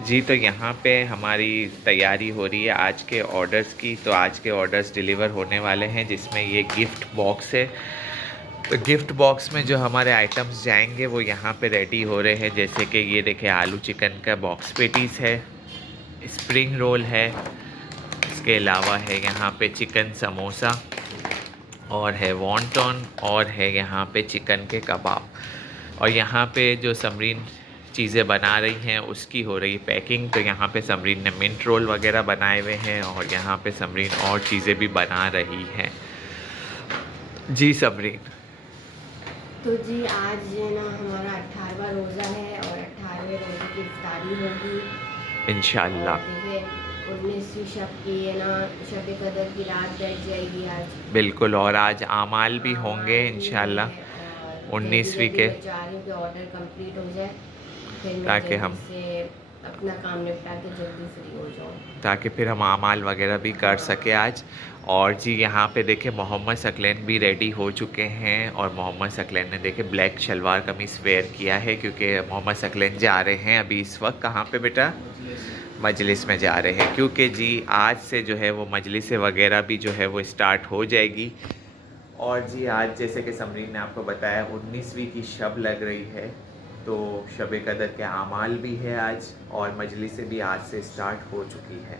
جی تو یہاں پہ ہماری تیاری ہو رہی ہے آج کے آرڈرز کی. تو آج کے آرڈرز ڈیلیور ہونے والے ہیں جس میں یہ گفٹ باکس ہے. تو گفٹ باکس میں جو ہمارے آئٹمس جائیں گے وہ یہاں پہ ریڈی ہو رہے ہیں. جیسے کہ یہ دیکھیں آلو چکن کا باکس پیٹیز ہے, اسپرنگ رول ہے, اس کے علاوہ ہے یہاں پہ چکن سموسا, اور ہے وانٹون, اور ہے یہاں پہ چکن کے کباب. اور یہاں پہ جو سمرین چیزیں بنا رہی ہیں اس کی ہو رہی پیکنگ. تو یہاں پہ سمرین نے منٹ رول وغیرہ بنائے ہوئے ہیں, اور یہاں پہ سمرین اور چیزیں بھی بنا رہی ہیں. جی سمرین. تو جی آج جو ہے نا ہمارا 18واں روزہ ہے, اور 18ویں روزے کی افطاری ہوگی. انشاءاللہ. اور دیکھیے 19ویں شب کی ہے نا, شب قدر کی رات بیٹھ جائے گی آج. بالکل, اور آج اعمال بھی ہوں گے اعمال بھی انشاءاللہ ہیں, اور جلدی 19ویں جلدی کے, میں چاہ رہی ہوں کہ آرڈر کمپلیٹ ہو جائے, پھر میں تاکہ جلدی ہم سے اپنا کام نپٹا کے جلدی فری ہو جاؤں. تاکہ پھر ہم اعمال وغیرہ بھی کر سکیں آج. اور جی یہاں پہ دیکھیں محمد ثقلین بھی ریڈی ہو چکے ہیں, اور محمد ثقلین نے دیکھیں بلیک شلوار قمیص ویئر کیا ہے, کیونکہ محمد ثقلین جا رہے ہیں ابھی اس وقت. کہاں پہ بیٹا؟ مجلس میں جا رہے ہیں, کیونکہ جی آج سے جو ہے وہ مجلس وغیرہ بھی جو ہے وہ اسٹارٹ ہو جائے گی. اور جی آج جیسے کہ سمرین نے آپ کو بتایا 19ویں کی شب لگ رہی ہے, تو شب قدر کے اعمال بھی ہے آج, اور مجلسیں بھی آج سے اسٹارٹ ہو چکی ہے.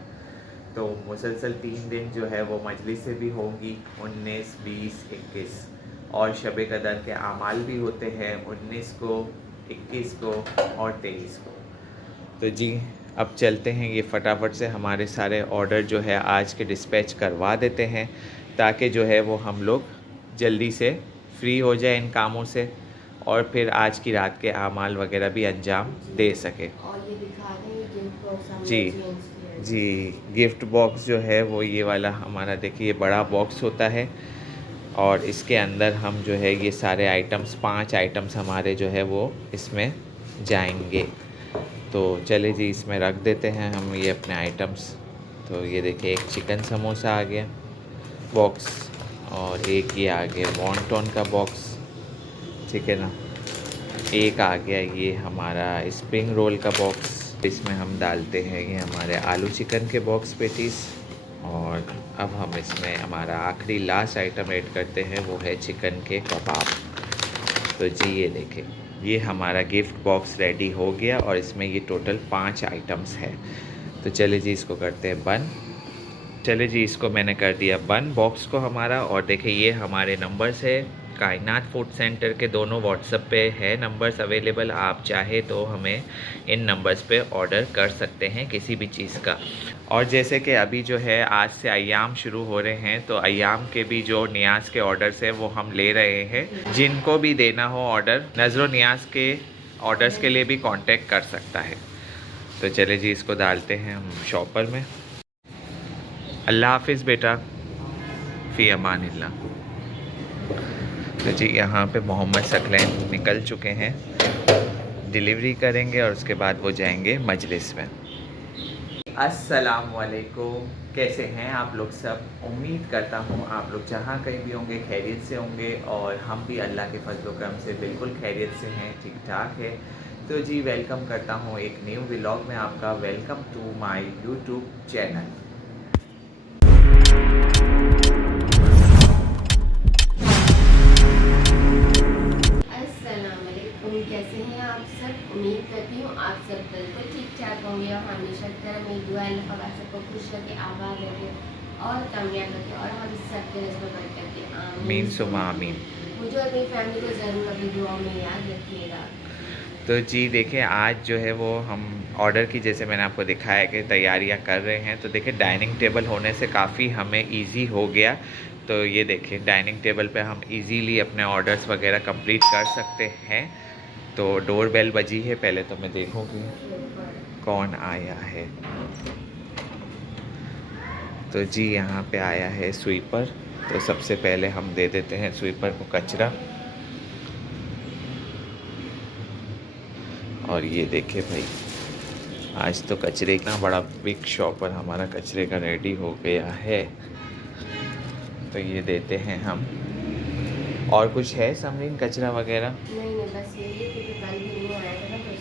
تو مسلسل 3 دن جو ہے وہ مجلسیں بھی ہوں گی, 19, 20, 21, اور شب قدر کے اعمال بھی ہوتے ہیں 19 کو, 21 کو, اور 23 کو. تو جی اب چلتے ہیں, یہ فٹافٹ سے ہمارے سارے آرڈر جو ہے آج کے ڈسپیچ کروا دیتے ہیں, تاکہ جو ہے وہ ہم لوگ جلدی سے فری ہو جائیں ان کاموں سے, اور پھر آج کی رات کے اعمال وغیرہ بھی انجام دے سکے. اور یہ دکھا دیں یہ گفٹ باکس ہم نے جی چینج کیا ہے. جی گفٹ باکس جو ہے وہ یہ والا ہمارا دیکھیے بڑا باکس ہوتا ہے, اور اس کے اندر ہم جو ہے یہ سارے آئٹمس 5 آئٹمس ہمارے جو ہے وہ اس میں جائیں گے. تو چلے جی اس میں رکھ دیتے ہیں ہم یہ اپنے آئٹمس. تو یہ دیکھیں ایک چکن سموسا آ گیا باکس, اور ایک یہ آ گیا وانٹون کا باکس, ٹھیک ہے نا. ایک آ گیا یہ ہمارا اسپرنگ رول کا باکس, اس میں ہم ڈالتے ہیں یہ ہمارے آلو چکن کے باکس پیٹیز. اور اب ہم اس میں ہمارا آخری لاسٹ آئٹم ایڈ کرتے ہیں, وہ ہے چکن کے کباب. تو جی یہ دیکھیں یہ ہمارا گفٹ باکس ریڈی ہو گیا, اور اس میں یہ ٹوٹل 5 آئٹمس ہے. تو چلے جی اس کو کرتے ہیں بند. چلے جی اس کو میں نے کر دیا بند باکس کو ہمارا. اور دیکھیں یہ ہمارے نمبرز ہے کائنات فوڈ سینٹر کے, دونوں واٹس ایپ پہ ہے نمبرز اویلیبل. آپ چاہے تو ہمیں ان نمبرز پہ آرڈر کر سکتے ہیں کسی بھی چیز کا. اور جیسے کہ ابھی جو ہے آج سے ایام شروع ہو رہے ہیں, تو ایام کے بھی جو نیاز کے آرڈرز ہیں وہ ہم لے رہے ہیں. جن کو بھی دینا ہو آرڈر نظر و نیاز کے آرڈرز کے لیے بھی کانٹیکٹ کر سکتا ہے. تو چلے جی اس کو ڈالتے ہیں ہم شاپر میں. اللہ حافظ بیٹا, فی امان اللہ. تو جی یہاں پہ محمد ثقلین نکل چکے ہیں, ڈیلیوری کریں گے اور اس کے بعد وہ جائیں گے مجلس میں. السلام علیکم, کیسے ہیں آپ لوگ سب؟ امید کرتا ہوں آپ لوگ جہاں کہیں بھی ہوں گے خیریت سے ہوں گے, اور ہم بھی اللہ کے فضل و کرم سے بالکل خیریت سے ہیں, ٹھیک ٹھاک ہے. تو جی ویلکم کرتا ہوں ایک نیو ولاگ میں آپ کا. Welcome to my YouTube channel. السلام علیکم, کیسے ہیں آپ سب؟ امید کرتی ہوں آپ سب بالکل ٹھیک ٹھاک ہوں گے, اور ہمیشہ کی طرح میری دعا اللہ پاک آپ سب کو خوش رکھے, آباد رکھے, اور کامیاب رکھے, اور ہم سب کے رزق میں برکت دے. آمین ثم آمین. مجھے اور میری فیملی کو ضرور اپنی دعاؤں میں یاد رکھیے گا. تو جی دیکھیں آج جو ہے وہ ہم آرڈر کی, جیسے میں نے آپ کو دکھایا کہ تیاریاں کر رہے ہیں. تو دیکھیں ڈائننگ ٹیبل ہونے سے کافی ہمیں ایزی ہو گیا. تو یہ دیکھیں ڈائننگ ٹیبل پہ ہم ایزیلی اپنے آرڈرز وغیرہ کمپلیٹ کر سکتے ہیں. تو ڈور بیل بجی ہے, پہلے تو میں دیکھوں گی کون آیا ہے. تو جی یہاں پہ آیا ہے سویپر. تو سب سے پہلے ہم دے دیتے ہیں سویپر کو کچرا. اور یہ دیکھیں بھائی آج تو کچرے کا بڑا بگ شاپر ہمارا کچرے کا ریڈی ہو گیا ہے. تو یہ دیتے ہیں ہم. اور کچھ ہے سمرین کچرا وغیرہ؟ نہیں بس یہی ہے, کیونکہ کل بھی نہیں آیا تھا نا, تو اس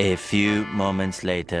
A few moments later.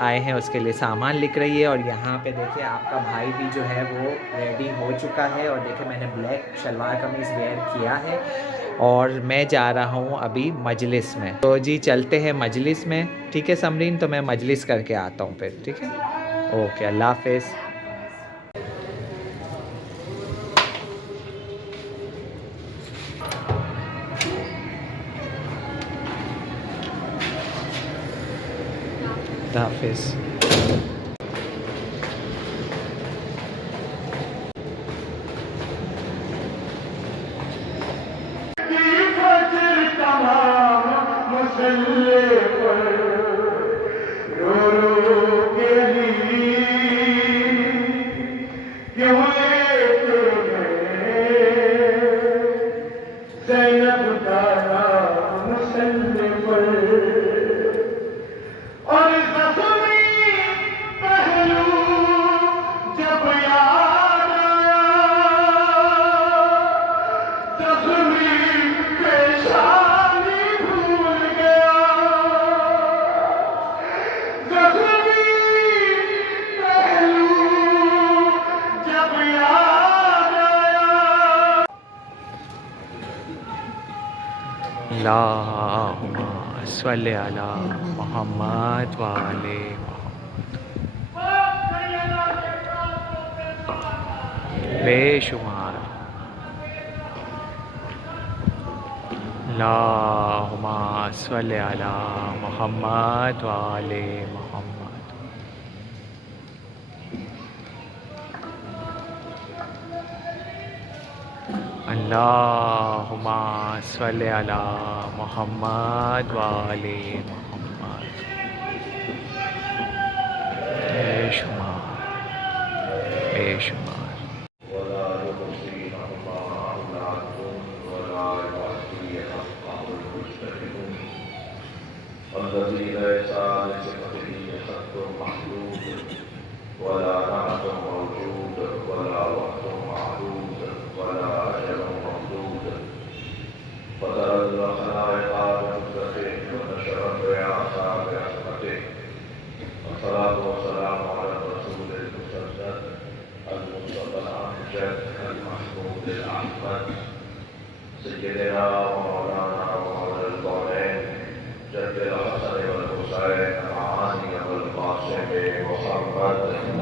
آئے ہیں اس کے لیے سامان لکھ رہی ہے، اور یہاں پہ دیکھیں آپ کا بھائی بھی جو ہے وہ ریڈی ہو چکا ہے، اور دیکھیں میں نے بلیک شلوار قمیض ویئر کیا ہے اور میں جا رہا ہوں ابھی مجلس میں. تو جی چلتے ہیں مجلس میں. ٹھیک ہے سمرین، تو میں مجلس کر کے آتا ہوں پھر. ٹھیک ہے، اوکے، اللہ حافظ. اللہ حافظ. اللہم صلی علی محمد وآل محمد. بے شمار. اللہم صلی علی محمد وآل محمد. اللہم صلی علی محمد وآل محمد. بے شمار بے شمار.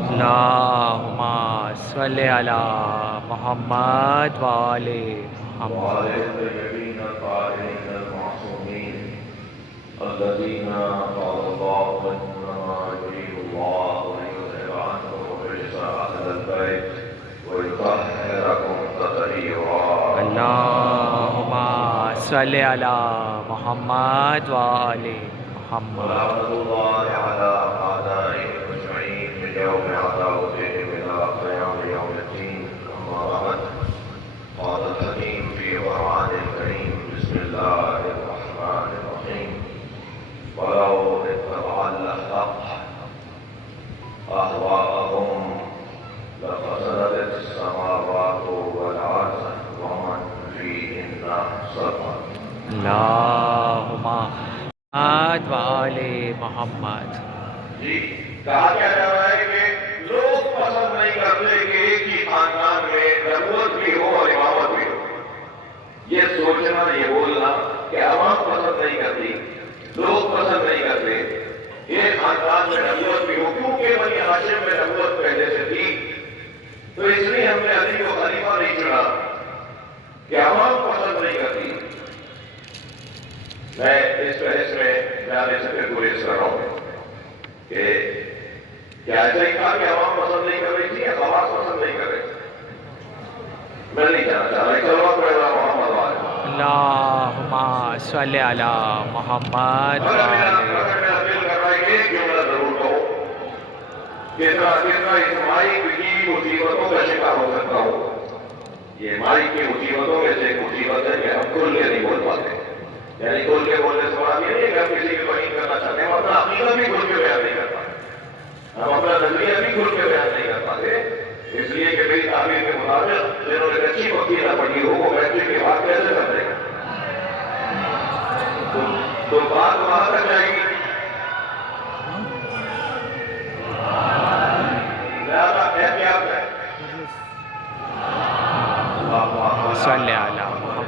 اللہم صلی علی محمد وآل محمد. الذين قال الله إنما يريد الله ليذهب عنكم الرجس أهل البيت ويطهركم تطهيرا. اللہم صلی علی محمد وآل محمد. ورحمة الله على أعدائهم أجمعين من يوم عداوتهم إلى قيام يوم الدين. أما بعد، قال الحكيم في قرآن الكريم: بسم الله الرحمن الرحيم. ولو اتبع الحق أهواءهم لفسدت السماوات والأرض ومن فيهن صفا. اللہم محمد وآل محمد. جی کہا کیا جا رہا ہے کہ لوگ پسند نہیں کرتے کہ ایک ہی خاندان میں نبوت بھی ہو اور امامت بھی ہو. یہ سوچنا، یہ بولنا کہ عوام پسند نہیں کرتی، لوگ پسند نہیں کرتے ایک خاندان میں نبوت بھی ہو، کیونکہ بنی ہاشم میں نبوت پہلے سے تھی. تو اس لیے ہم نے علی کو خلیفہ نہیں چنا کہ عوام پسند نہیں کرتی. میں اس بحث میں جانے سے پھر گریز کر رہا ہوں کہ کیا ایسا ہی کہا کہ عوام پسند نہیں کر رہی تھی یا خواص پسند نہیں کر رہے تھے؟ میں نہیں جانا چاہ رہا. چلو پڑے گا محمد والے. اللہم صلی علی محمد اگر وآل میرا دل کر رہا ہے کہ ایک جملہ ضرور کہو، کتنا اس مائک کی مصیبتوں کا شکار ہو سکتا ہوں. یہ مائک کی مصیبتوں میں سے ایک مصیبت ہے کہ ہم کھل کے نہیں بول پاتے. یعنی کھل کے بولنے سے بڑا یہ نہیں کہ ہم کسی کی بیان کرنا چاہتے ہیں، ہم اپنا عقیدہ بھی کھل کے بیان نہیں کر پاتے، ہم اپنا نظریہ بھی کھل کے بیان نہیں کر پاتے. اس لیے کہ میری تعبیر کے مطابق جنہوں نے کچی پکی نہ پڑھی ہو وہ بیٹھنے کی بات کیسے سمجھے گا؟ تو بات وہاں تک جائے گی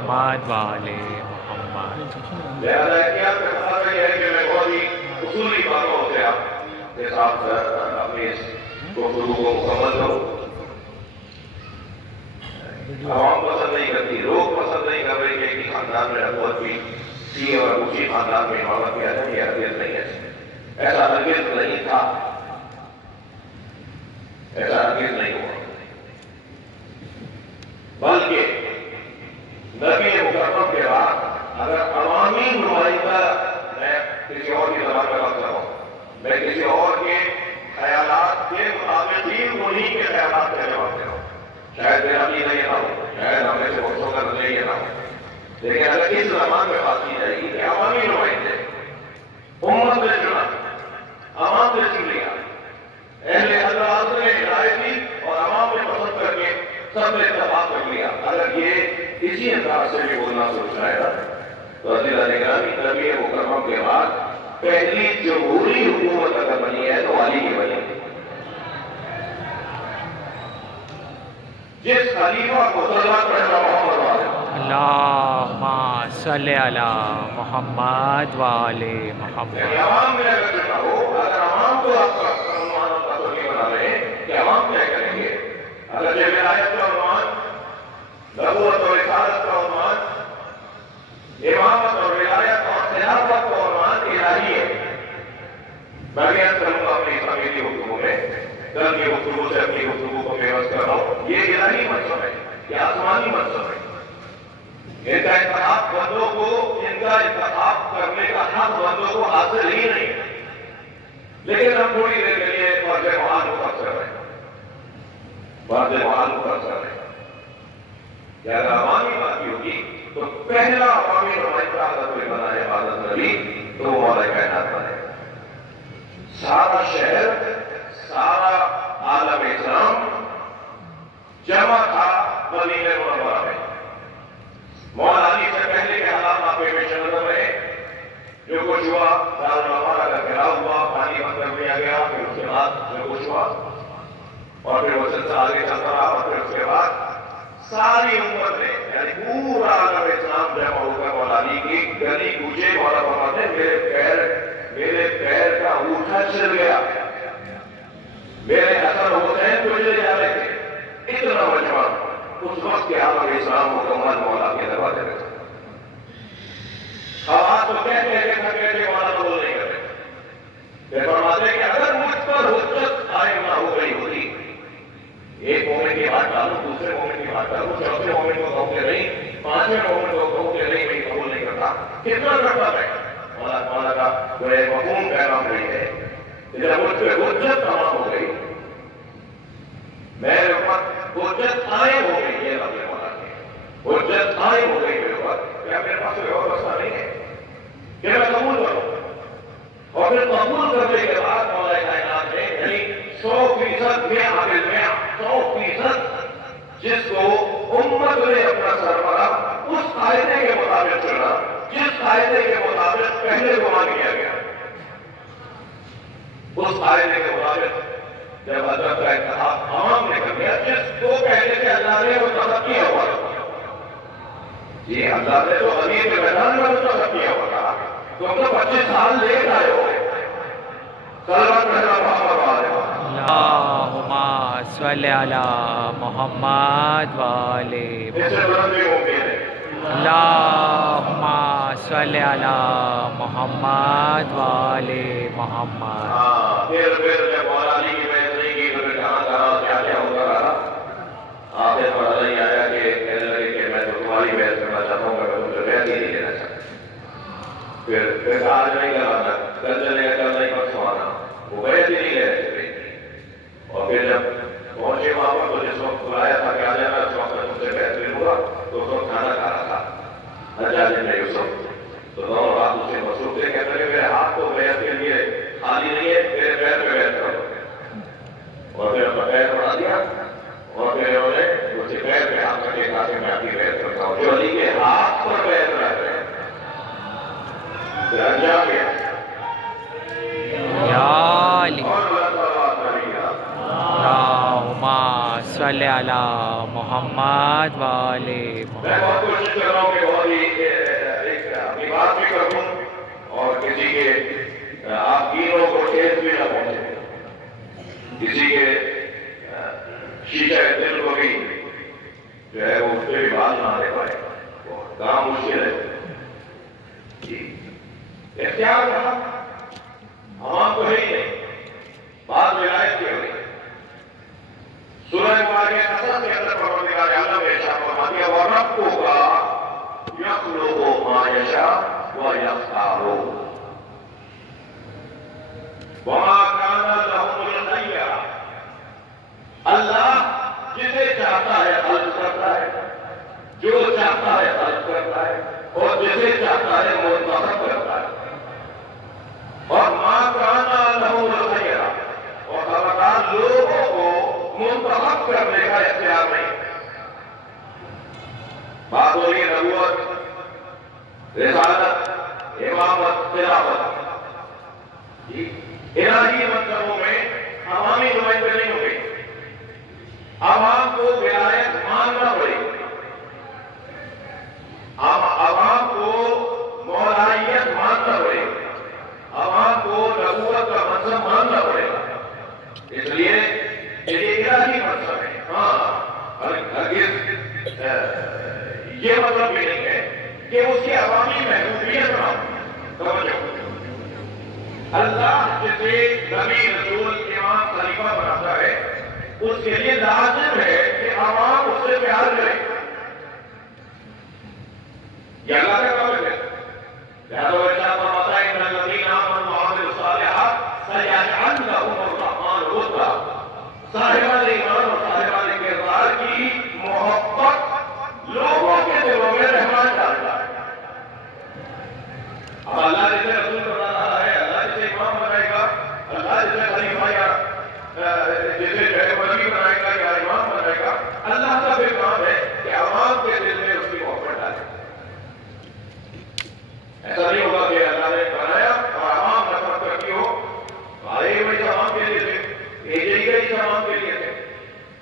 محمد والے محمد. لہذا احتیاط کا مطلب یہ ہے کہ میں بہت ہی اصولی باتوں سے آپ کے ساتھ اپنی اس گفتگو کو مکمل کروں. عوام پسند نہیں کرتی، لوگ پسند نہیں کر رہے کہ ایک ہی خاندان میں حکومت بھی تھی اور اسی خاندان میں امامت کیا تھا. یہ ہرگز نہیں ہے، ایسا ہرگز نہیں تھا، ایسا ہرگز نہیں ہوا. بلکہ نبی مکرم کے بعد اگر عوامی نمائندہ، میں کسی اور کی زبان میں بات کر رہا ہوں، میں کسی اور کے خیالات کے مطابق ہی انہیں کے خیالات کا جواب دے رہا ہوں. شاید میرا عقیدہ یہ نہ ہو، شاید ہم میں سے بہتوں کا نظریہ یہ نہ ہو، لیکن اگر اس زبان میں بات کی جائے گی کہ عوامی نمائندے امت نے چنا، عوام نے چن لیا، اہل اللہ نے رائے دی اور عوام نے پسند کر کے سب نے اتفاق کر لیا. اگر یہ اسی انداز سے بھی بولنا سوچنا ہے تو عزیزان گرامی، نبی مکرم کے بعد پہلی جمہوری حکومت اگر بنی ہے تو علی کی بنی. جس خلیفہ کو سزا کرنا محمد والے، اللہم صلی علی محمد والے محمد. عوام میں اگر چنا ہو، اگر عوام کو آپ کا عنوان اور تصویر بنا رہے ہیں کہ عوام کیا کریں گے، اگر یہ ولایت کا عنوان، نبوت اور رسالت کا عنوان، امامت اور ولایت اور خلافت کا عنوان الہی ہے. میں بھی عرض کروں گا اپنی اسلامی گفتگو میں، کل کی گفتگو سے اپنی گفتگو کو پیوست کر رہا ہوں، یہ الہی منصب ہے، یہ آسمانی منصب ہے. ان کا انتخاب بندوں کو، ان کا انتخاب کرنے کا حق بندوں کو حاصل ہی نہیں ہے، لیکن ہم تھوڑی دیر کے لیے فرض محال کو فرض کر رہے ہیں، فرض محال کو فرض کر رہے ہیں. اگر عوامی بات کی ہوگی تو پہلا عوامی نمائندہ اگر کوئی بنا ہے حضرت نبی تو وہ مولا کائنات بنے. سارا شہر، سارا عالم اسلام جمع تھا مدینہ منورہ میں. مولا علی سے پہلے کے حالات آپ کے پیش نظر رہے. جو کچھ ہوا دارالمنورہ کا گھیراؤ ہوا، پانی بند کر دیا گیا، پھر اس کے بعد جو کچھ ہوا اور پھر وہ سلسلہ آگے چلتا رہا اور پھر اس کے بعد ساری امت نے، یعنی پورا عالم اسلام جمع ہو کر مولا علی کی گلی کوچے مولا فرماتے ہیں میرے پیر کا انگوٹھا چل گیا، میرے حسن حسین چلے جا رہے تھے. اتنا مجمع اس وقت کے عالم اسلام مکمل مولا کے دروازے میں تھا. آواز تو کہتے ہیں کہ تھکے تھے مولا قبول نہیں کرتے. پھر فرماتے ہیں کہ اگر مجھ پر حجت قائم نہ ہو گئی ہوتی، ایک مومن کی بات ڈالوں، دوسرے مومن کی بات ڈالوں، چوتھے مومن کو کہوں کہ نہیں، پانچویں مومن کو کہوں کہ نہیں میں قبول نہیں کرتا، کتنا کرتا ہے مولا کا جو ہے مفہوم پیغام نہیں ہے. جب مجھ پہ حجت تمام ہو گئی، میرے اوپر حجت قائم ہو گئی، یہ لفظ مولا کے حجت قائم ہو گئی میرے اوپر، کیا میرے پاس کوئی اور راستہ نہیں ہے کہ میں قبول کروں. اور پھر قبول کرنے کے بعد مولا کائنات نے یعنی 100% میں عادل میں 100% جس کو امت نے اپنا سربراہ اس قاعدے کے مطابق چنا، جس قاعدے کے مطابق پہلے گمان کیا گیا، اس قاعدے کے مطابق جب حضرت کا انتخاب عوام نے کر دیا، جس کو پہلے سے اللہ نے منتخب کیا ہوا تھا. جی اللہ نے تو غنی کے میدان میں منتخب کیا ہوا تھا. تم تو 25 سال لیٹ آئے ہو. صلوات پڑھنا محمد والے اللہم صلی علی محمد والے اس سے بلند بھی ممکن ہے. اللہم صلی علی محمد والے محمد. پھر جب مولا علی کی بحث نہیں کی تو پھر کہاں کیا ہوتا رہا. آخر پتہ نہیں آیا کہ کہنے لگے کہ میں تو تمہاری بحث کرنا چاہتا ہوں، میں تم سے بحث ہی نہیں لینا چاہتا. پھر آج نہیں کرانا، کل چلے گا، کل نہیں پرسوں آنا، وہ بحث ہی نہیں لے رہے تھے. اور پھر جب پہنچے وہاں پر تو جس وقت بلایا تھا کہ آ جانا، اس وقت تم سے بحث نہیں ہوا تو اس وقت کھانا کھا رہا تھا حجاج بن یوسف. تو دونوں بات اس سے مصروف تھے. کہتے ہیں میرے ہاتھ تو بحث کے لیے خالی نہیں ہے، میرے پیر پہ بحث کرو. اور پھر اپنا پیر بڑھا دیا اور پھر انہوں نے اس کے پیر پہ ہاتھ رکھے کہا کہ میں آپ کی بحث کرتا ہوں. جو علی کے ہاتھ پر بحث رہ رہے ہیں پھر انجام کیا یا علی اور اللہ تعالیٰ کرے گا. اللہم صلی علی محمد والے محمد. میں بہت کوشش کوشش کر رہا ہوں کہ بہت ہی ایک اپنی بات بھی کروں اور کسی کے آپ تینوں کو ٹھیس بھی نہ پہنچے، کسی کے شیشہ دل کو بھی جو ہے وہ اس پہ بھی بات نہ دے پائے، کام مشکل ہے۔ اختیار رہا عوام کو ہے ہی نہیں، بات ولایت کی ہوئی۔ سورہ مبارکہ قصص کے اندر پروردگار عالم نے ارشاد فرمایا وَرَبُّكَ يَخْلُقُ مَا يَشَاءُ وَيَخْتَارُ وَمَا كَانَ لَهُمُ الْخِيَرَةُ، اللہ جسے چاہتا ہے خلق کرتا ہے، جو چاہتا ہے خلق کرتا ہے، اور جسے چاہتا ہے منتخب کرتا ہے۔ اور مَا كَانَ لَهُمُ الْخِيَرَةُ، اور خبردار لوگوں کو منتخب کرنے کا اختیار نہیں۔ بات ہو رہی ہے نبوت، رسالت، امامت، خلافت، الہی مطلبوں میں عوامی نمائندے نہیں ہو گئی، عوام کو ولایت ماننا پڑے گی، عوام کو مولائیت ماننا پڑے گی، عوام کو نبوت کا منصب ماننا پڑے گا۔ اس لیے یہ الہی منصب ہے۔ ہاں، ہرگز یہ مطلب بھی نہیں ہے کہ اس کی عوامی محدودیت نہ ہو۔ توجہ، اللہ جسے نبی رسول امام خلیفہ بناتا ہے اس کے لیے لازم ہے کہ عوام اس سے پیار کرے، یہ اللہ کا کام ہے۔ لہذا وہ ارشاد فرماتا ہے ان الذین آمنوا وعملوا الصالحات سیجعل لهم الرحمن ودا، صاحبان ایمان اور صاحبان کردار کی محبت لوگوں کے دلوں میں رحمان ڈالتا ہے۔ اب اللہ جسے رسول بنا رہا ہے، اللہ جسے امام بنائے گا، اللہ جسے خلیفہ یا جسے جو ہے ولی بنائے گا یا امام بنائے گا، اللہ کا بھی کام ہے کہ عوام کے دل میں اس کی محبت ڈالے۔ ایسا نہیں ہوگا کہ اللہ نے بنایا اور عوام نفرت کرتی ہو، آئے ہوئے عوام کے لیے تھے، بھیجے گئے عوام کے لیے تھے،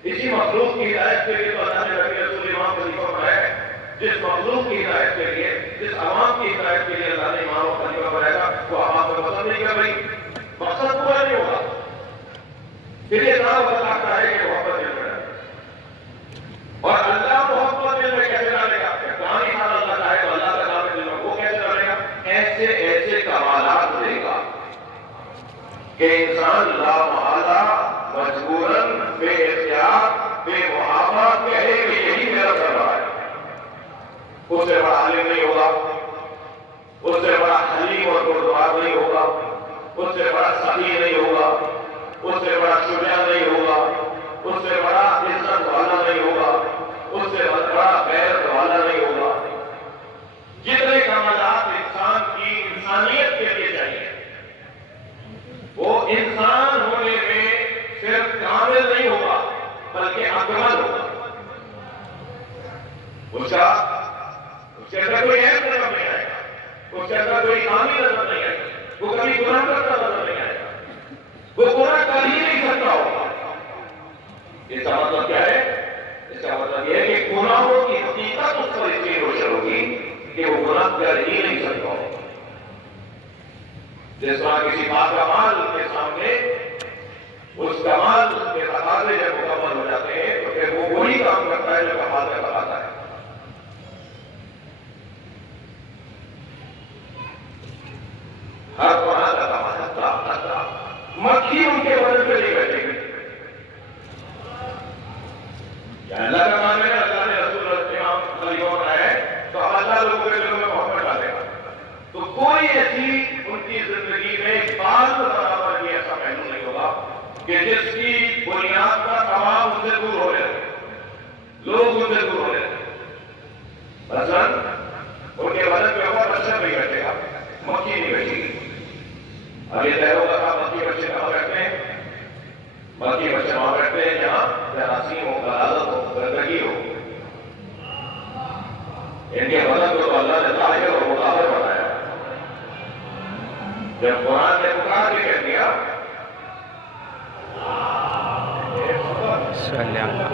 اسی مخلوق کی ہدایت کے لیے تو اللہ نے نبی رسول امام خلیفہ بنایا ہے۔ جس مخلوق کی ہدایت کے لیے، جس عوام کی ہدایت کے لیے اللہ نے امام اور خلیفہ بنایا گا، وہ عوام کو پسند نہیں کر رہی، مقصد پورا نہیں ہوگا، پھر یہ نام اللہ کا ہے کہ محبت دل میں ڈالے۔ اور اللہ محبت دل میں کیسے ڈالے گا؟ کہاں انسان اللہ کا ہے تو اللہ کا نام دل میں وہ کیسے ڈالے گا؟ ایسے ایسے کمالات دے گا کہ انسان لا محالہ مجبوراً بے اختیار بے محابہ کہے کہ یہی میرا کر رہا ہے۔ اس سے بڑا عالم نہیں ہوگا، اس سے بڑا حلیم اور بردبار نہیں ہوگا، اس سے بڑا سخی نہیں ہوگا، اس سے بڑا شجاع نہیں ہوگا، اس سے بڑا عزت والا نہیں ہوگا، اس سے بڑا غیرت والا نہیں ہوگا۔ جتنے کمالات انسان کی انسانیت کے لیے چاہیے، وہ انسان ہونے میں صرف کامل نہیں ہوگا بلکہ اکمل ہوگا۔ اس کے اندر کوئی عیب نظر نہیں آئے گا، اس کے اندر کوئی خامی نظر نہیں آئے گا، وہ کبھی گناہ کرتا نظر نہیں آئے گا، وہ گناہ کر ہی نہیں سکتا ہوگا۔ اس کا مطلب کیا ہے؟ اس کا مطلب یہ ہے کہ گناہوں کی حقیقت اس پر اس لیے روشن ہوگی کہ وہ گناہ کر ہی نہیں سکتا ہوگا۔ جس طرح کسی بات کا مال کے سامنے اس کمال کے تقاضے جب مکمل ہو جاتے ہیں تو پھر وہ وہی کام کرتا ہے جو کمال کا تقاضا ہے۔ ہر طرح کا تماشا مکھی ان کے بدن پہ نہیں بیٹھے گی۔ اللہ کا کام ہے، اللہ نے رسول امام خلیفہ بنایا ہے تو اللہ لوگوں کے دلوں میں محبت ڈالے گا۔ تو کوئی ایسی ان کی زندگی میں بال برابر بھی ایسا پہلو نہیں ہوگا کہ جس کی بنیاد کا تمام ان سے دور ہو جائے، لوگ ان سے دور ہو جائے۔ مثلاً ان کے بدن پہ اوپر مچھر نہیں بیٹھے گا، مکھی نہیں بیٹھے گی۔ اب یہ طے ہوگا کہ مکھی بچے کہاں بیٹھتے ہیں؟ مکھی بچے وہاں بیٹھتے ہیں جہاں جراثیم ہو، غلاظت ہو، گندگی ہو۔ ان کے بدن کو تو اللہ نے ظاہر اور مظاہر بنایا۔ جب قرآن نے پکار کے کہہ دیا صلی اللہ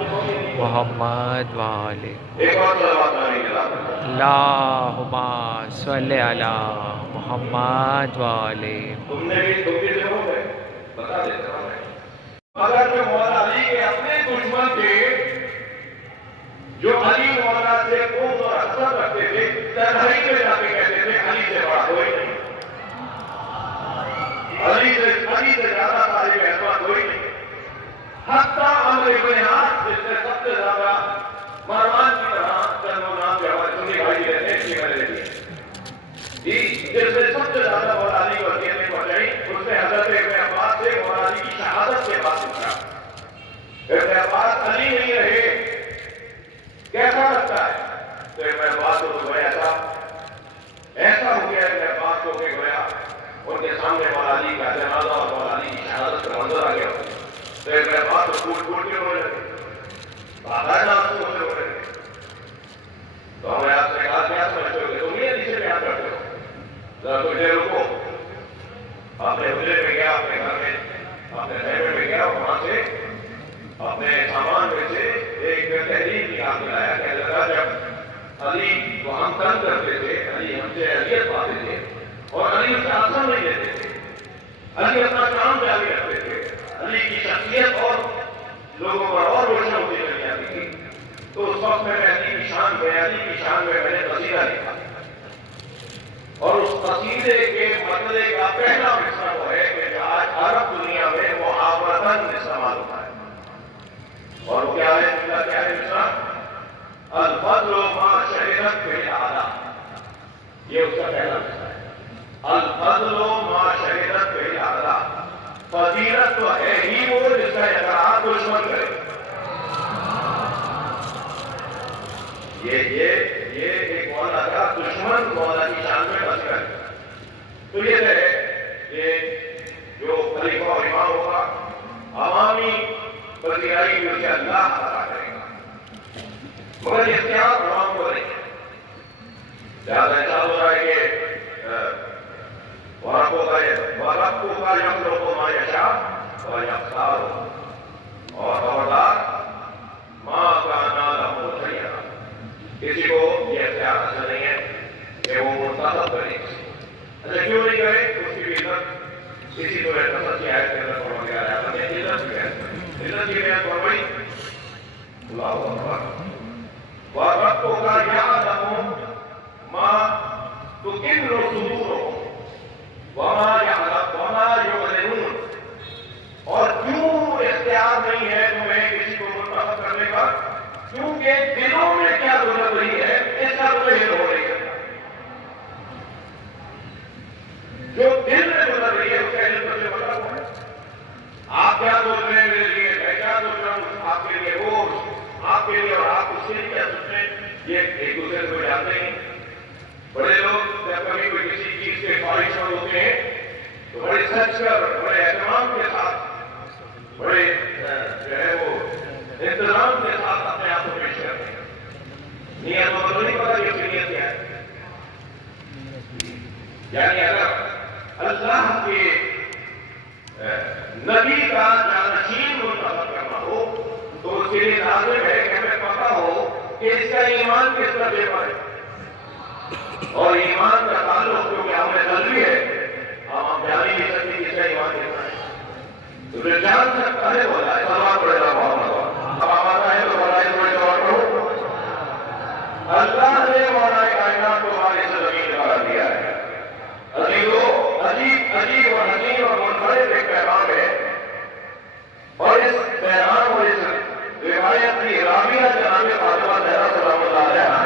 محمد وآلہ ایک اور صلوات نبی کے ساتھ اللہم صلی علی محمد والے. تم بھی دیکھو گے بتا دیتا ہوں میں. اگر جو مولا علی کے اپنے دشمن تھے جو علی مولا سے بغض اور حسد رکھتے تھے تنہائی میں جا کے کہتے تھے علی سے بڑا کوئی نہیں, علی سے زیادہ صاحب اعتماد کوئی نہیں. حتیٰ عمرو بن عاص جس نے سب سے زیادہ مروان کی طرح چندوں نام کے ہمارے سنی بھائی رہتے ہیں کہ میں نے دی جس نے سب سے زیادہ مولا علی کو اذیتیں پہنچائی اس نے حضرت ابن عباس سے مولا علی کی شہادت کے بعد پوچھا ابن عباس علی نہیں رہے کیسا لگتا ہے؟ تو ابن عباس کو تو ایسا ہو گیا ابن عباس کو کہ گویا ان کے سامنے مولا علی کا جنازہ اور مولا علی کی شہادت کا منظر آ گیا. تو ابن عباس کو پھوٹ کے رونے لگے, باقاعدہ آنسو ہونے لگے. تو ہمیں آپ سے کہا کیا سمجھتے ہو کہ تم یہ علی سے پیار کرتے ہو؟ ذرا کچھ دیر رکو. اپنے حجرے میں گیا, اپنے گھر میں اپنے خیمے میں گیا, وہاں سے اپنے سامان میں سے ایک تحریر نکال کے لایا. کہنے لگا جب علی کو ہم تنگ کرتے تھے, علی ہم سے اذیت پاتے تھے اور علی اس کا اثر نہیں دیتے تھے, علی اپنا کام جاری رکھتے تھے, علی کی شخصیت اور لوگوں پر اور روشن ہوتی چلی جاتی تھی, تو اس وقت میں علی کی شان میں میں نے قصیدہ لکھا اور اس قصیدے کے مطلب کا پہلا مصرع وہ ہے کہ جو آج عرب دنیا میں محاورتاً استعمال ہوتا ہے. اور وہ کیا ہے مصرع؟ الفضل ما شہدت فی الاعلیٰ. یہ اس کا پہلا مصرع ہے. الفضل ما شہدت فی الاعلیٰ. فضیلت تو ہے ہی وہ جس کا اقرار دشمن کرے. یہ ایک مولا کا دشمن مولا کی شان میں بس کر. تو یہ ہے کہ جو خلیفہ اور امام ہوگا عوامی پذیرائی بھی اسے اللہ عطا کرے گا, مگر اختیار عوام کو نہیں ہے. لہٰذا ایسا ہو رہا ہے کہ وَرَبُّكَ يَخْلُقُ مَا يَشَاءُ وَيَخْتَارُ, اور خبردار مَا كَانَ لَهُ خِيَرًا, کسی کو یہ اختیار حاصل نہیں ہے کہ وہ منتخب کرے. اچھا کیوں نہیں کرے؟ اس کی بھی عزت اسی طرح قصص کی آیت کے اندر فرمایا گیا ہے. اللہ نے عزت کی بیان فرمائی. اللہ اکبر. وَرَبُّكَ يَعْلَمُ مَا تُكِنُّ صُدُورُهُمْ وَمَا يُعْلِنُونَ. اور کیوں اختیار نہیں ہے تمہیں کسی کو منتخب کرنے کا؟ کیونکہ دلوں میں کیا گزر رہی ہے اس کا تمہیں علم ہو رہی ہے. جو دل میں گزر رہی ہے اس کا علم تمہیں پتا ہوا ہے. آپ کیا سوچ رہے ہیں میرے لیے, میں کیا سوچ رہا ہوں آپ کے لیے, وہ آپ کے لیے اور آپ اس کے لیے کیا سوچ رہے ہیں, یہ ایک دوسرے کو جانتے ہیں. بڑے لوگ جب کبھی کوئی کسی چیز کے خواہشمند ہوتے ہیں تو بڑے سچ کر, بڑے اہتمام کے ساتھ, بڑے جو ہے وہ انتظام کے ساتھ اپنے آپ کو پیش کرتے ہیں. نیتوں کو تو نہیں پتا کہ اس کی نیت کیا ہے. یعنی اگر اللہ کے نبی کا جانشین منتخب کرنا ہو تو اس کے لیے لازم ہے کہ ہمیں پتا ہو کہ اس کا ایمان کس درجے پر ہے. اور ایمان کا تعلق کیونکہ ہمیں قلبی ہے, ہم جان ہی نہیں سکتے کس کا ایمان کتنا ہے. تو جو جان سکتا ہے وہ جائے. سلام پڑے گا محمد. اب آتا ہے تو بڑائی میں جواب کرو. اللہ نے مولا کائنات کو ہمارے سے زمین قرار دیا ہے. عجیب اور حسین اور منفرد ایک پیغام ہے, اور اس پیغام اور اس روایت کی راویہ جناب فاطمہ زہرا سلام اللہ علیہا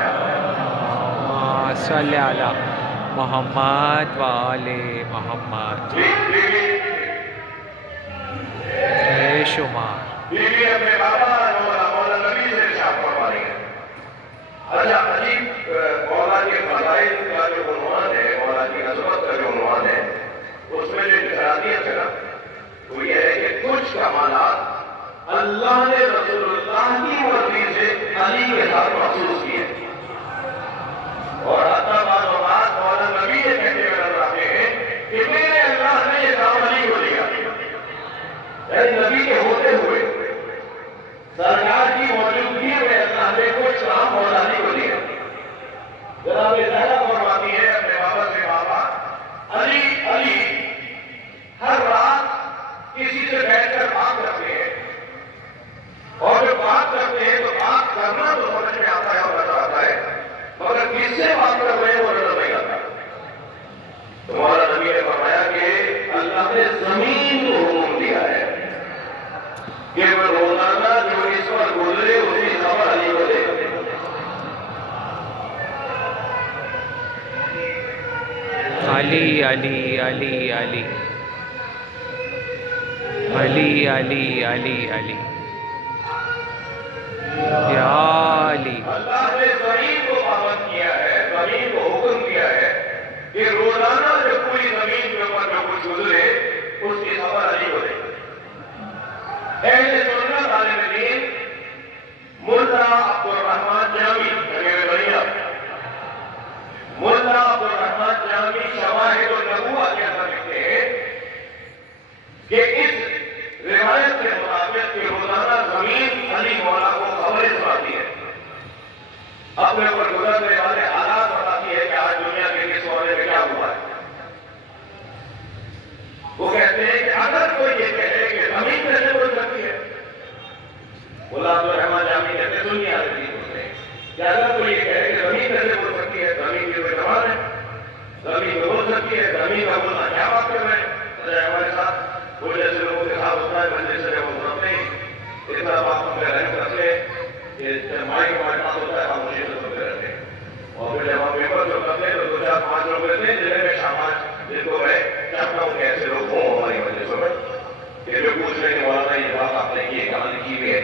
صلی علی محمد وآل محمد. بے شمار بیوی اپنے بابا مولا نبی سے ارشاد فرما رہی ہے. اچھا عجیب مولا کے فضائل کا جو عنوان ہے, مولا کی عظمت کا جو عنوان ہے, اس میں جو انفرادیت ہے نا وہ یہ ہے کہ کچھ کمالات اللہ نے رسول اللہ کی مرضی سے علی کے ساتھ محسوس کیے, اور حتیٰ بعض اوقات مولا نبی یہ کہتے ہوئے نظر آتے ہیں کہ میرے اللہ نے یہ کام علی کو دیا. یعنی نبی کے ہوتے ہوئے سرکار کی موجودگی میں اللہ نے کچھ کام مولا علی کو دیا. زینب فرماتی ہے اپنے بابا سے، بابا علی علی ہر رات کسی سے بیٹھ کر بات کرتے ہیں، اور جب بات کرتے ہیں تو بات کرنا تو سمجھ میں آتا ہے اور نظر آتا ہے، مگر کس سے بات کر رہے ہیں وہ نظر نہیں آتا۔ تمہارا نبی نے فرمایا کہ اللہ نے زمین کو حکم دیا ہے کہ وہ روزانہ جو اس پر گزرے اس کی خبر علی کو دے۔ علی علی علی علی علی علی علی علی یا علی۔ اللہ نے زمین کو پابند کیا ہے، زمین کو حکم کیا ہے کہ روزانہ جو پوری زمین کے اوپر جو کچھ گزرے اس کی خبر علی کو دے۔ اہل سنت عالم دین ملا عبد الرحمن جامی ملا عبد الرحمن جامی شواہد النبوہ کے اندر لکھتے ہیں کہ اس روایت کے مطابق کہ روزانہ زمین علی مولا کو خبریں سناتی ہے، اپنے اوپر گزرنے والے حالات بتاتی ہے کہ آج دنیا کے کس کونے میں کیا ہوا ہے۔ وہ کہتے ہیں کہ اگر کوئی یہ کہے کہ زمین کیسے بول سکتی ہے، ملا عبد الرحمن جامی کہتے سنیے آدمی بولتے ہیں کہ اگر کوئی یہ کہے کہ زمین کیسے بول سکتی ہے، زمین کی کوئی زبان ہے، زمین تو بول سکتی ہے، زمین کا بولنا کیا بات کر رہے ہیں؟ ہمارے ساتھ وہ جیسے لوگوں کے ساتھ ہوتا ہے بندے سے وہ سنتے ہیں، اتنا بات ہم پہ رہن کرتے ہیں کہ مائی کے ہمارے پاس ہوتا ہے ہم مجھے سنتے رہتے ہیں، اور پھر جب ہم پیپر جو کرتے ہیں تو 2-4-5 لوگ رہتے ہیں جنہیں میں شامل جن کو میں چاہتا ہوں کہ ایسے لوگ ہوں ہماری مجلسوں میں کہ جو پوچھ رہے ہیں کہ مولانا یہ بات آپ نے کی ہے، کہاں لکھی ہوئی ہے،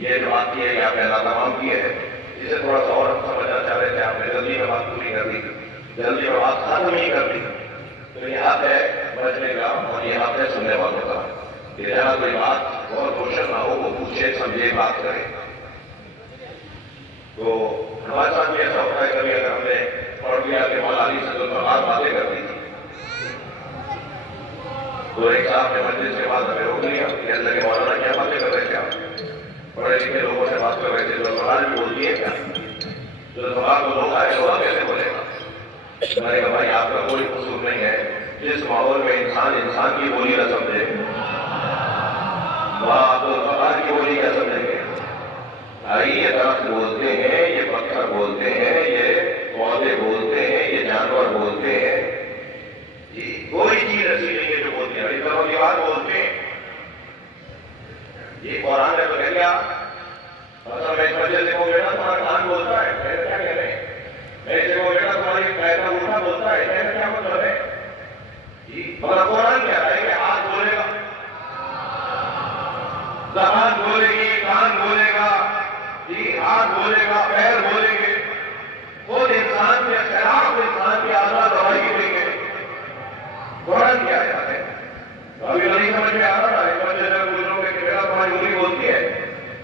یہ جو بات کی ہے یہ آپ نے اللہ تمام کی ہے، جسے تھوڑا سا اور ہم سمجھنا چاہ رہے تھے، آپ نے جلدی میں بات پوری کر دی، جلدی میں بات ختم نہیں کر دی، تو یہ ہاتھ ہے بچنے کا اور یہ ہاتھ ہے سننے والوں کا کہ جہاں کوئی بات بہت روشن نہ ہو وہ پوچھے سمجھے بات کرے۔ تو ہمارے ساتھ بھی ایسا ہوتا ہے کبھی اگر ہم نے پڑھ لیا کہ مولا علی سے تو باتیں کر دی تھی، تو ایک صاحب نے مجلس کے بعد ہمیں روک لیا، کہنے لگے مولانا کیا باتیں کر رہے تھے آپ؟ پڑھے لکھے لوگوں سے بات کر رہے تھے، جو سوال بھی بول دیے کیا؟ جو سوال کو لوگ آئے وہ کیسے بولے گا؟ میں نے کہا بھائی آپ کا کوئی قصور نہیں ہے، جس ماحول میں انسان کی بولی نہ سمجھے وہاں آپ تو سوال کی بولی کیا سمجھیں گے؟ بھائی یہ درخت بولتے ہیں، یہ پتھر بولتے ہیں، یہ پودے بولتے ہیں، یہ جانور بولتے ہیں، کوئی چیز ایسی نہیں ہے جو بولتی ہے، اس طرح کی بات بولتے ہیں۔ یہ قرآن نے تو کہہ دیا اصل میں اس وجہ سے وہ بیٹا تمہارا کان بولتا ہے، کیا کہہ رہے ہیں؟ ایسے وہ بیٹا تمہاری پیدا اٹھا بولتا ہے، کیا مطلب ہے؟ مگر قرآن کہہ رہا ہے کہ ہاتھ بولے گا، زبان بولے گی، کان بولے گا، ہاتھ بولے گا، پیر بولیں گے، خود انسان کے خلاف انسان کی آزاد روائی دیں گے۔ قرآن کیا ہے؟ ابھی نہیں سمجھ میں آ رہا ہے، بچے جب بولوں گے کہ میرا تمہاری بولی بولتی ہے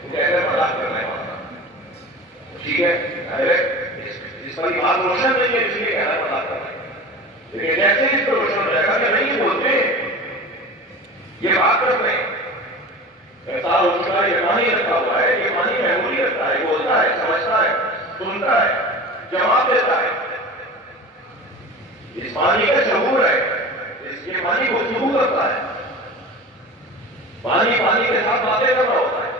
تو کہتے ہیں مذاق کر رہے ہیں، ٹھیک ہے؟ اس پر بات روشن نہیں ہے اس لیے کہنا مذاق کر رہے ہیں، لیکن جیسے اس کو روشن ہو جائے گا کہ نہیں بولتے یہ بات کر رہے ہیں، ایسا ہو چکا ہے، یہ پانی رکھا ہوا ہے، یہ پانی میموری رکھتا ہے، بولتا ہے، سمجھتا ہے، سنتا ہے، جواب دیتا ہے، اس پانی کا شعور ہے، یہ پانی گفتگو کرتا ہے، پانی کے ساتھ باتیں کر رہا ہوتا ہے۔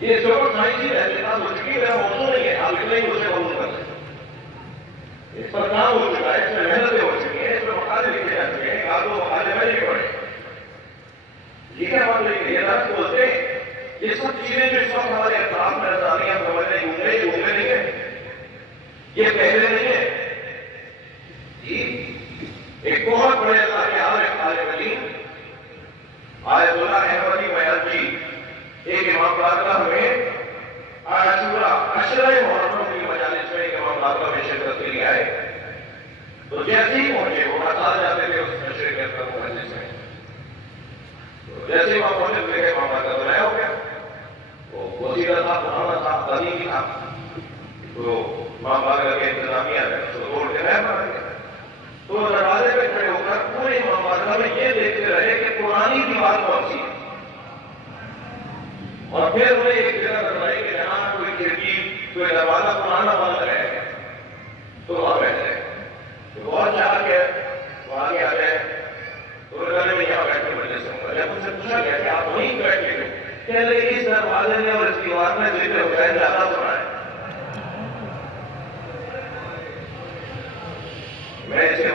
یہ جو سائنسی رہتے ہیں ہو چکی میرا موضوع نہیں ہے، آپ اتنا ہی اسے قبول کر سکتے، اس پر کام ہو چکا ہے، اس میں محنتیں ہو چکی ہیں، اس میں مقالے لکھے جا چکے ہیں، آپ کو مقالے میں نہیں پڑے، ٹھیک ہے؟ بات نہیں، یہ درخت بولتے ہیں، یہ سب چیزیں جو اس وقت ہمارے اطراف میں نظر آ رہی ہیں سمجھ رہے گھومنے نہیں ہے، یہ پہلے نہیں ہے، ایک بہت بڑے اللہ کے عالم علیم آیت اللہ احمدی بیان جی ایک امام باقلہ میں عشرہ محرم کی مجالس میں ایک امام باقلہ میں شرکت کے لیے آئے، تو جیسے ہی پہنچے وہ مسال جاتے تھے اس میں شرکت کر مجلس میں، جیسے ہی وہاں پہنچے تھے امام باقلہ بنایا ہو گیا، وہ وزیر تھا، پرانا تھا، قدیمی تھا، تو امام باقلہ کے انتظامیہ نے اس کو توڑ کے نیا بنا دیا، تو دروازے پہ کھڑے ہو کر پورے امام باقلہ میں یہ دیکھتے رہے کہ پرانی دیوار کون سی ہے، اور پھر انہیں ایک جگہ بتائی کہ جہاں کوئی کھڑکی کوئی دروازہ پرانا والا رہے گا،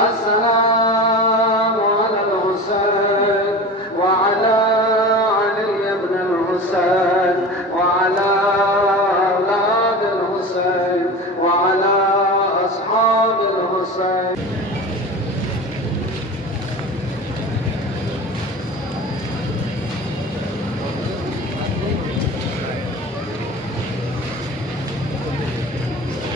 السلام على الحسين وعلى علي بن الحسين وعلى أولاد الحسين وعلى أصحاب الحسين.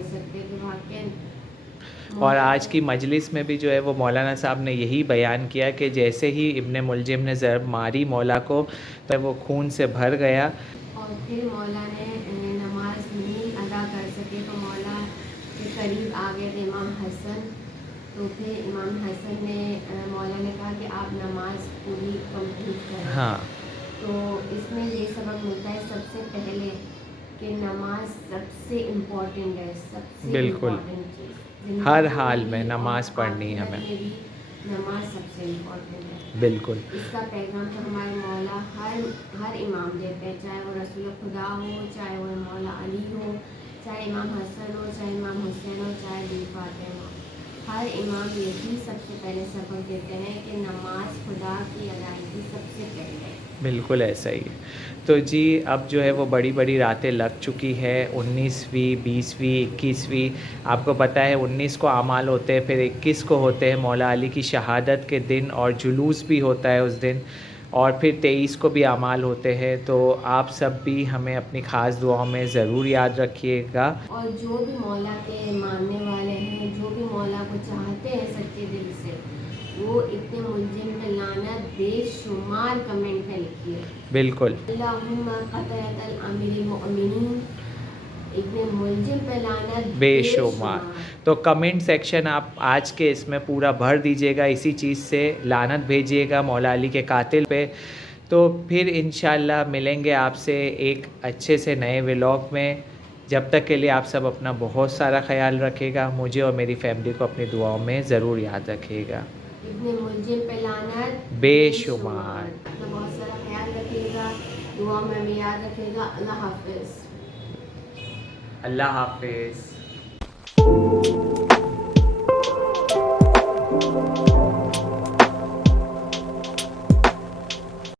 بول سکتے ہیں کہ واقعی اور آج کی مجلس میں بھی جو ہے وہ مولانا صاحب نے یہی بیان کیا کہ جیسے ہی ابن ملجم نے ضرب ماری مولا کو تو وہ خون سے بھر گیا. اور پھر مولا نے نماز نہیں ادا کر سکے تو مولا کے قریب آ گئے تھے امام حسن. تو پھر امام حسن نے مولا نے کہا کہ آپ نماز پوری کمپلیٹ کریں. ہاں تو اس میں یہ سبق ملتا ہے سب سے پہلے کہ نماز سب سے امپورٹنٹ ہے, سب سے بالکل. امپورٹنٹ چیز ہر حال میں نماز پڑھنی ہے ہمیں. نماز سب سے امپورٹنٹ ہے. بالکل. اس کا پیغام تو ہمارے مولا ہر امام دیتے ہیں, چاہے وہ رسول خدا ہو, چاہے وہ مولا علی ہو, چاہے امام حسن ہو, چاہے امام حسین ہو, چاہے بی فاطمہ. ہر امام یہی سب سے پہلے سبق دیتے ہیں کہ نماز خدا کی ادائیگی سب سے پہلے. بالکل ایسا ہی ہے. تو جی اب جو ہے وہ بڑی بڑی راتیں لگ چکی ہے, 19ویں 20ویں 21ویں. آپ کو پتہ ہے 19 کو اعمال ہوتے ہیں, پھر 21 کو ہوتے ہیں مولا علی کی شہادت کے دن, اور جلوس بھی ہوتا ہے اس دن, اور پھر 23 کو بھی اعمال ہوتے ہیں. تو آپ سب بھی ہمیں اپنی خاص دعاؤں میں ضرور یاد رکھیے گا. اور جو بھی مولا کے ماننے والے ہیں, جو بھی مولا کو چاہتے ہیں سچے دل سے, وہ اتنے ملزم پہ لعنت بے شمار کمنٹ میں لکھیے. بالکل. اللہم قطعت الامر المؤمنین, اتنے ملزم پہ لعنت بے شمار. تو کمنٹ سیکشن آپ آج کے اس میں پورا بھر دیجیے گا, اسی چیز سے لعنت بھیجیے گا مولا علی کے قاتل پہ. تو پھر انشاءاللہ ملیں گے آپ سے ایک اچھے سے نئے ولاگ میں. جب تک کے لیے آپ سب اپنا بہت سارا خیال رکھے گا. مجھے اور میری فیملی کو اپنی دعاؤں میں ضرور یاد رکھیے گا. اتنے ملزم پہ لعنت بے شمار. اپنا بہت سارا خیال رکھیے گا, دعا میں بھی یاد رکھیے گا. اللہ حافظ. اللہ حافظ.